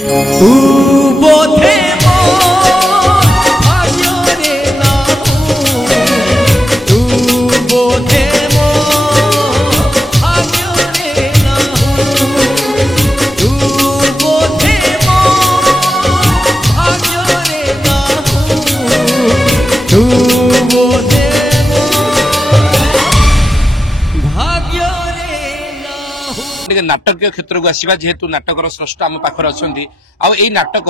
तू बोधे मो भाग्यरे नाहू, तू बोधे मो भाग्यरे नाहू, तू बोधे मो भाग्यरे नाहू, तू बोधे मो भाग्यरे नाहू। नाटक क्षेत्र को आसवा जेहेतु नाटकर स्रष्टा आम पाखे अच्छा आई नाटक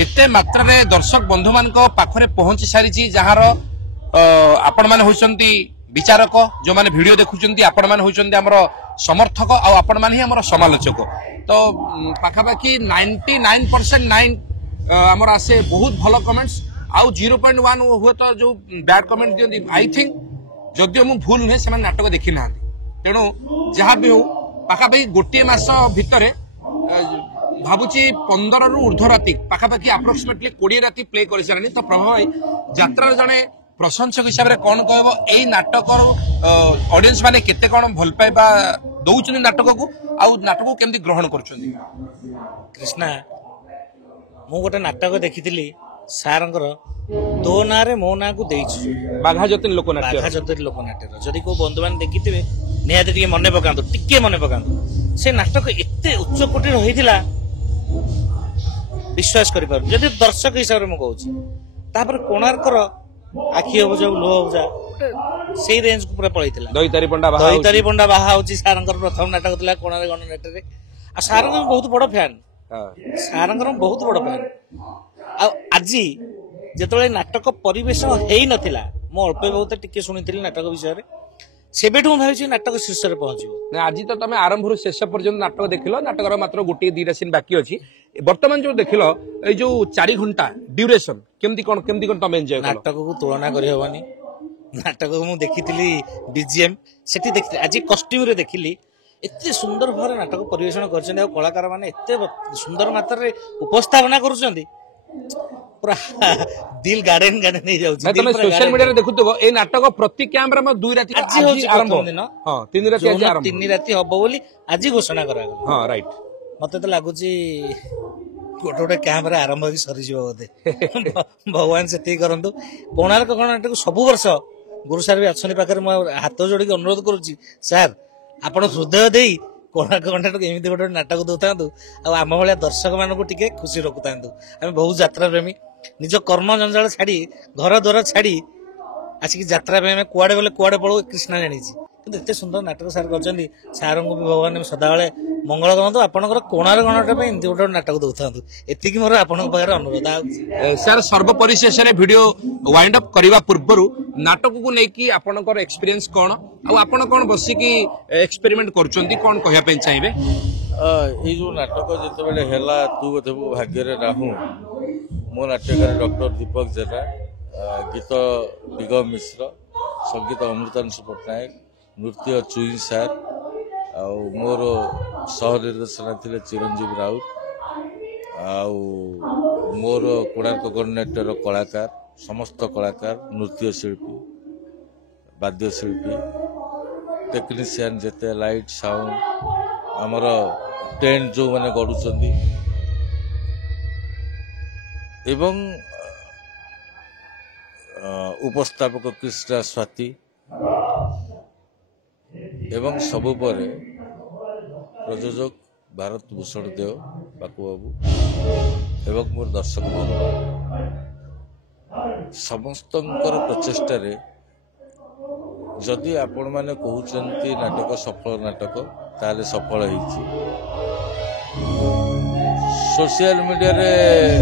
एते मात्रा रे दर्शक बंधु मान पाखरे पहुंची सारी जार आपण मैंने होती विचारक जो मैंने वीडियो देखुं आपण मैंने होती आमर समर्थक आपण मैंने ही आमर समालोचक तो पाखापाखि 99% आमर आसे बहुत भल कमेंट्स आउ 0.1 हुए तो जो बैड कमेंट दिखती आई थिंक जदिव मु भूल नुहे से नाटक देखी ना तेणु जहाँ भी हो पाखापाखि गोटे मास भितर भावुची 15 रु ऊर्ध्व राति पाखापाखि अप्रोक्सीमेटली 20 राति प्ले कर सारे तो प्रभाव भाई यात्रा जड़े प्रशंसक हिसाब से कौन कह यही नाटक ऑडियंस माने केते कौन भल पाइबा दौरान नाटक को आउ नाटक को केमती ग्रहण कर कृष्णा मु गोटे नाटक देखी सार तो ना रे मो ना को बाघा ज्योति लोकनाट्य बाघा ज्योति लोकनाट्य जदि को बंधु मैंने देखिथे निहाती टिके मने पकांतु टिके मने पकांतु से नाटक एते उच्च कोटि रहिथिला विश्वास करि पारु जदि दर्शक हिसाब रे मु कहूची तापर कोणार्कर आखि हो जाऊ लो हो जा सेई रेंज को पूरा पळैथिला दईतारी पंडा बाहा होची सारंकर प्रथम नाटक थिला कोणारे गणनाट्य रे आ सारंकर बहुत बड़ फैन सारंकर बहुत बड़ फैन आ आजी जेतबे नाटक परिवेशन हेई नथिला मो अल्प बहुत टिके सुनिथिली नाटक विषय रे सेबेठू मु भाबिछि नाटक शीर्ष रे पहुंचिबो आज तो तुम आरंभ रु शेष पर्यंत नाटक देखिल नाटक मात्र गोटे 2टा सीन बाकी अच्छी वर्तमान जो देखिल ए जो 4 घंटा ड्यूरेशन केमती कोन तुम एंजॉय नाटक को तुलना करि होबानी नाटक को मु देखिथिली बीजीएम सेठी देखि आज कॉस्ट्यूम रे देखिली एते सुंदर भारे नाटक परिवेषण करछन आ कलाकार माने एते सुंदर मात्रा रे उपस्थापना करूछंती पूरा दिल गार्डन नहीं जाउछि तुम सोशल मीडिया रे देखुतबो ए नाटक प्रति कैमरा में 2 राति आज आरंभ दिन हां 3 राति आज आरंभ 3 राति हबो बोली आज घोषणा करा गेल हां राइट मते तो लागुछि गोटे गोटे कैमरा आरंभ ही सरी जीव बोधे भगवान से करंतु कोणार्क नाटक सब वर्ष गुरु सार भी अच्छी पाखे हाथ जोड़ी अनुरोध करुच्ची सार आपण हृदय दे कोणार्क नाटक एमती गोटे नाटक दौता आम भाया दर्शक मान टिके खुशी रखुता आम बहुत यात्रा प्रेमी निज कर्म जंजाल छाड़ी घर द्वार छाड़ी आसिक यात्रा कुआड़े गले कुआड़े पड़ो कृष्णा जानी कि एत सुंदर नाटक सार कर सार को भी भगवान सदाबे मंगल करतु आपंकर कोणार्क नाटक एमती गोटे नाटक दौता एति मोर आप अनुरोध सार सर्वपरिशेष वीडियो वाइंड अप करने पूर्व नाटक को लेकिन आपनकर एक्सपीरियंस कौन आपन कौन बसिकी एक्सपेरिमेंट करुचंती कौन कहया चाहिए ये जो नाटक जिते है तू बोधे भाग्य राहू मो नाट्यकार डॉक्टर दीपक जेना गीत निगम मिश्र संगीत अमृतांशु पट्टनायक नृत्य चुई सार आ मोर सह निर्देशना थे चिरंजीवी राउत आउ मोर कोणार्क गणनाट्यर कलाकार समस्त कलाकार नृत्य शिल्पी वाद्य शिल्पी टेक्नीशियन जेते लाइट साउंड आमर टेंट जो मैंने गढ़ुंट एवं उपस्थापक कृष्णा स्वाति एवं सबु परे प्रयोजक भारत भूषण देव बाकू बाबू एवं मोर दर्शक भगवान समस्त प्रचेष्टा जदि आपण मैंने कहते नाटक सफल नाटक ताले सफल होइछि सोशल मीडिया रे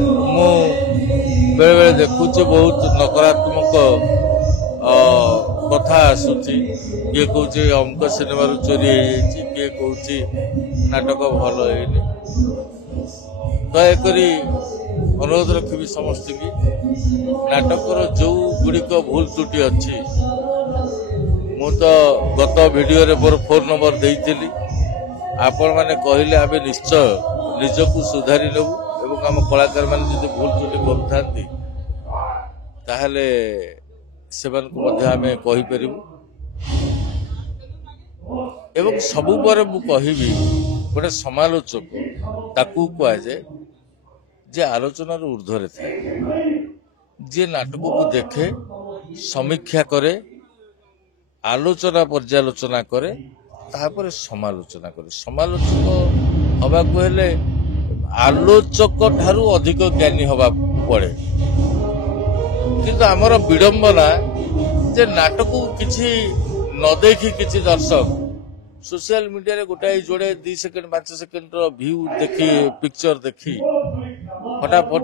मु बेले बेले देखुचे बहुत नकारात्मक कथा आसुची किए कौचे अमुक सिनेमा चोरी हो किए कौची नाटक भल है दयाक अनुरोध रखी समस्त की नाटकर जो गुड़िक भूल त्रुटि अच्छी मु तो गत वीडियो रे मोर फोन नंबर देइथिली आपण माने कहले आबे निश्चय निजकु सुधारी लेबू एवं आम कलाकार माने जदि भूल त्रुटि करूथांती ताहले सेवन को मध्य आमे कहि परिबू एवं सबु पर मु कहिबी गोटे समालोचक ताकू कह जाए ଯେ ଆଲୋଚନାର ଊର୍ଦ୍ଧ୍ୱରେ ଥାଏ। ଯିଏ ନାଟକକୁ ଦେଖେ, ସମୀକ୍ଷା କରେ, ଆଲୋଚନା ପର୍ଯ୍ୟାଲୋଚନା କରେ, ତାପରେ ସମାଲୋଚନା କରେ। ସମାଲୋଚକ ହବାକୁ ହେଲେ ଆଲୋଚକ ଠାରୁ ଅଧିକ ଜ୍ଞାନୀ ହବାକୁ ପଡେ। କିନ୍ତୁ ଆମର ବିଡମ୍ବନା ଯେ ନାଟକକୁ କିଛି ନ ଦେଖି କିଛି ଦର୍ଶକ सोशल मीडिया रे गोटाए जोड़े 2 सेकंड 5 सेकंड रो व्यू देखी पिक्चर देखी फटाफट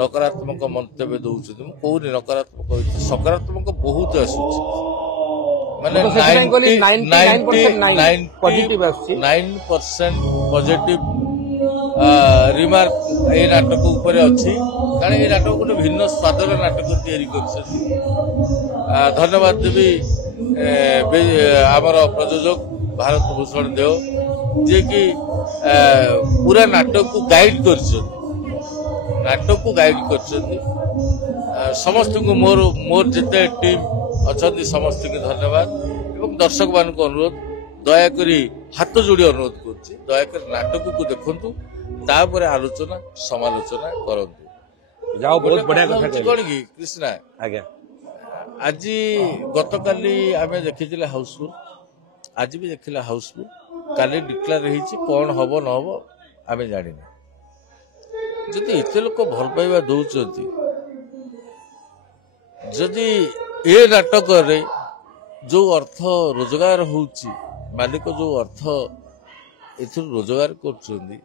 नकारात्मक मंतव्य दउछ। मु कोनी नकारात्मक सकारात्मक बहुत आसुछ माने 99% पॉजिटिव रिमार्क ए नाटक ऊपर अछि कारण ए नाटक गोटे भिन्न स्वादर नाटक तैयारी करछ। धन्यवाद देवी आमर प्रयोजक भारत भूषण देव जे कि पूरा नाटक को गाइड कर समस्त को मोर जिते टीम अच्छा समस्त को धन्यवाद एवं दर्शक मान को अनुरोध दयाकोरी हाथ जोड़ी अनुरोध कर दयाकोरी नाटक को देखु तापर आलोचना समालोचना करंतु। जाओ बहुत बढ़िया कथा कौन कि कृष्णा आज्ञा आज गतकाली आमे देखिथिले हाउसफुल आज भी देखिला हाउसफुल काली डिक्लेयर रही कौन हम न हम आमे जानिना जदि एते लोक भल पाइबा दउचंती जदि ए नाटक रे जो अर्थ रोजगार होउची मालिक जो अर्थ एथुर रोजगार करचंदी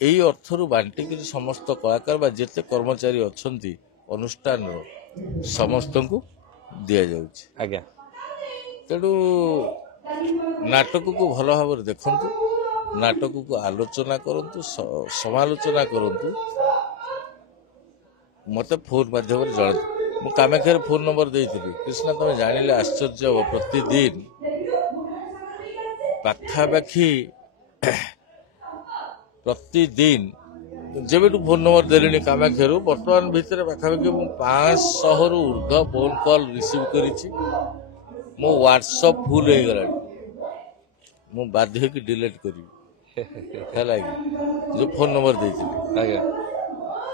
एई अर्थरु बांटिक समस्त कलाकार बा जेते कर्मचारी अछंती अनुष्ठान समस्त को दिया जाउची। आज्ञा तेणु नाटक को भल भाव देखु नाटक को आलोचना करंतु समालोचना करंतु मते फोन माध्यम जन मु कामाख्या फोन नंबर देइथिबि कृष्णा तुम जानिले आश्चर्य हो प्रतिदिन पाखापाखि प्रतिदिन जेबेटू फोन नंबर देली कामाख्या बर्तमान भितर पाखापाखि 500 रु ऊर्ध्व फोन कॉल रिसीव करिछि। मो व्हाट्सएप फुल हो गला मु बाध्य कि डिलीट करी जो फोन नंबर देइछि आज्ञा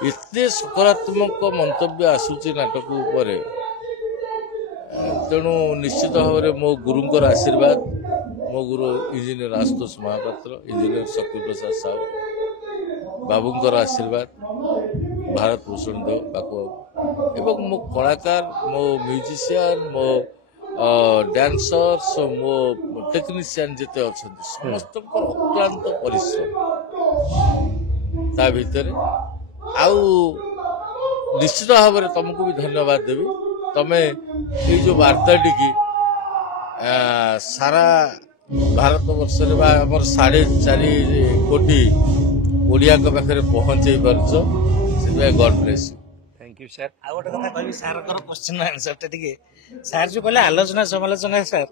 इतने सकारात्मक मंतव्य आसुची नाटक उपरे तेणु निश्चित भाव में मो गुरुंकर आशीर्वाद मो गुरु इंजीनियर आशुतोष महापात्र इंजीनियर शक्ति प्रसाद साहू बाबूंकर आशीर्वाद भारत भूषण देव बाकू एवं मो कलाकार मो म्यूजिशियन मो डांसर्स मो टेक्नीशियन जिते अच्छा समस्त अक्लांत परिश्रम ता भितर आउ निश्चित भाव में तुमको भी धन्यवाद देवी तमें ये जो वार्ता टी सारा भारत वर्ष में 4.5 कोटी ओडिया पाखे पहुंचे पार्छ God bless you. Thank you sir. आ गोटे कथा कहबी सर कर क्वेश्चन आंसर टे टिके सर जो कहले आलोचना समालोचना सर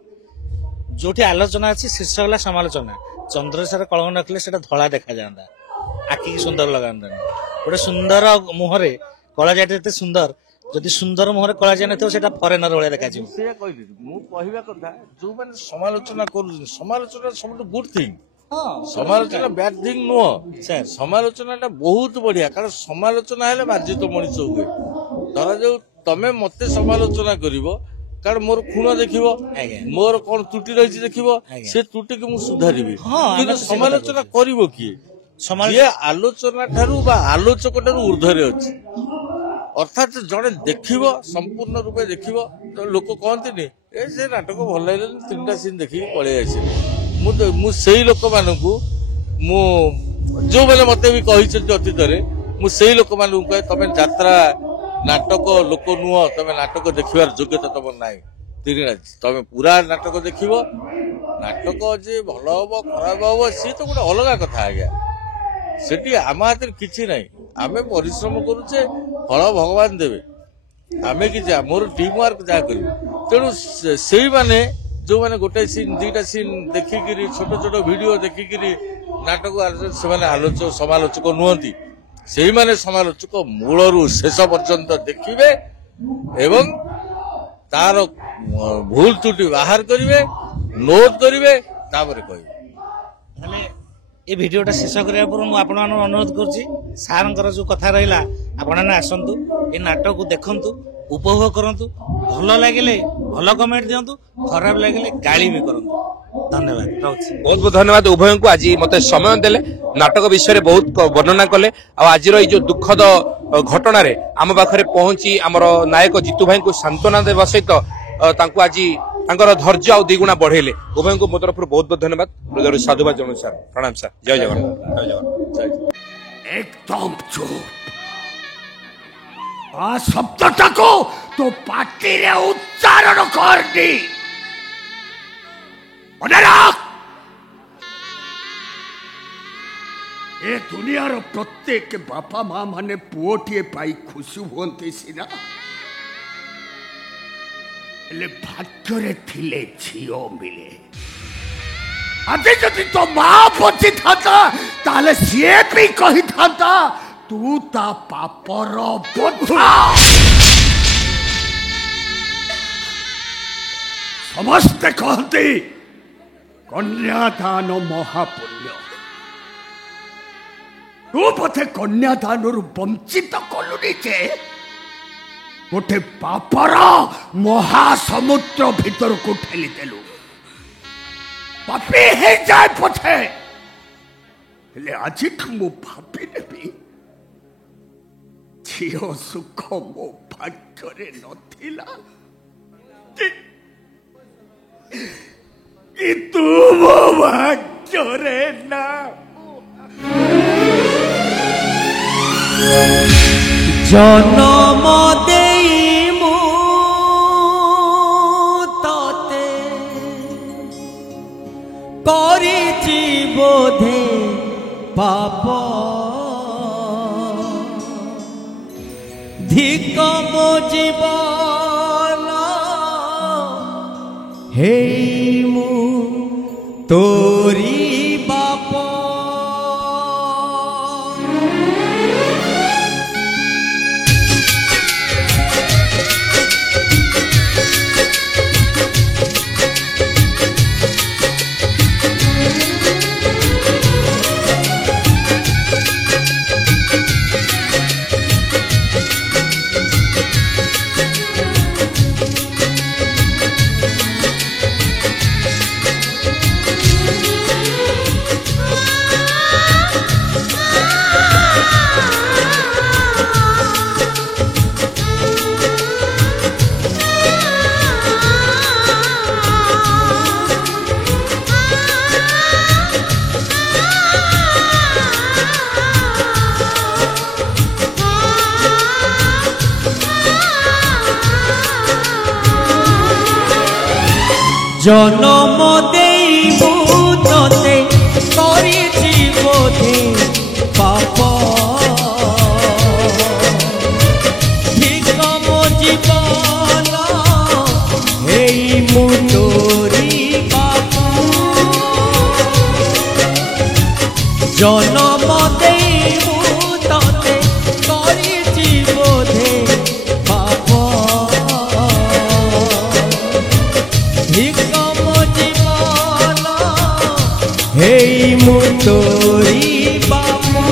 जोठी आलोचना अछि शीर्षक होला समालोचना चंद्र सर कलम रखले सेटा धळा देखा जांदा आखि की सुंदर लगांदा गोटे सुंदर मुहरे कला जाटे एते सुंदर जदि सुंदर मुहरे कला जाय नथो सेटा फॉरेनर भले देखा जिवो से कहली मु कहबा कथा जो माने समालोचना करू समालोचना सब गुड थिंग समालोचना बैड थिंग नो सर समालोचना बहुत बढ़िया कारण समालोचना हेले मार्जित मनीष हुए धरा जो तमे मते समालोचना करिवो कारण मोर खूण देखिवो मोर कोन त्रुटि रहिछि देखिवो से त्रुटि के मु सुधारिबी किंतु समालोचना करिवो किए ये आलोचना ठारू बा आलोचक ठारू ऊर्ध्वरे अछि अर्थात जड़े देखिवो संपूर्ण रूपे देखिवो तो लोक कहंतिनी ए से नाटक भल लागले 3टा सीन देखि पळे आछि मु सेही लोक मानकू मु जो बेले मते भी कहि छथि अतीत रे मु सेही लोक मानकू कहे तमे यात्रा नाटक लोक नुह तमे नाटक देखिबार योग्यता तम नाही तमे पूरा नाटक देखिवो नाटक जे भल हबो खराब हबो सी तो गोटे अलग कथा आज्ञा सेठी आम हाथ किछि नाही आमे परिश्रम करूचे फल भगवान देवे आमे कि मोर टीम वर्क जा करी तेणु से माने जो माने गोटे सीन 2टा सीन देखिकी छोट छोट वीडियो देखिकी नाटक से आलोचक समालोचक नुहति से माने समालोचक मूलरू शेष पर्यंत देखिबे एवं तार भूल त्रुटि बाहर करिवे नोट करिवे तापर कहिबे हमें ये भिडियोटा शेष करने पूर्व मुझे अनुरोध करुच्ची सार जो कथा रहा आपने आसतु ये नाटक को देखु उपभोग करूँ भल लगे भल कमेंट दिंतु खराब लगे गाड़ी भी करूँ धन्यवाद रहुछि बहुत बहुत धन्यवाद उभय को आज मत समय देले नाटक विषय बहुत वर्णना कले आज जो दुखद घटना रे आम पाखे पहुंची आमर नायक जीतू भाई को सांत्वना देवा सहित आज धैर्य आ दिगुणा बढ़ेले उभय को मो तरफ बहुत बहुत धन्यवाद हृदय साधुवाद जनाऊँ सर प्रणाम सर जय जगन्नाथ जय जगन्नाथ एकदम चुप आ शब्दटा को तो पार्टी रे उच्चारण करनी मने रख ए दुनियार प्रत्येक बापा माँ माने पुओटीए पाई खुशी हुअन्ते सिना हेले भाग्ୟରେ थिले झियो मिले आज जदि तो माँ बची था ताले सीए भी कही था तू ता पापर बोझा समस्ते कहते कन्यादान महापुण्य तू पथे कन्यादान वंचित कलुनी जे गोटे पापर महासमुद्र भीतर को ठेली देलु पापी हे जाए पथे हेले आज मु भाभी नेबी झियो सुख मो भाग्ୟରେ नथिला कि तू मो भाग्ୟରେ ना जन्म देई मु तते करिछि बोधे पाप धिक मो जीवन हे मु तोरी बाप जन्म देई तते करिछि बोधे पाप धिक मो जीवन हेई मु तोरी बाप जन्म देई तते करिछि बोधे पाप धिक हेई मु तोरी बापू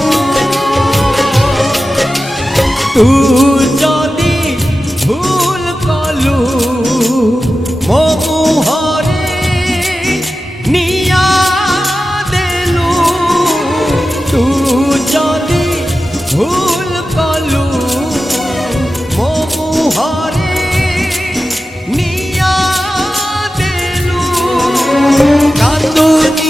तू जदि भूल कलु मो मुहरे निया देलु तू जदि भूल कलु मो मुहरे निया देलु कांदुनी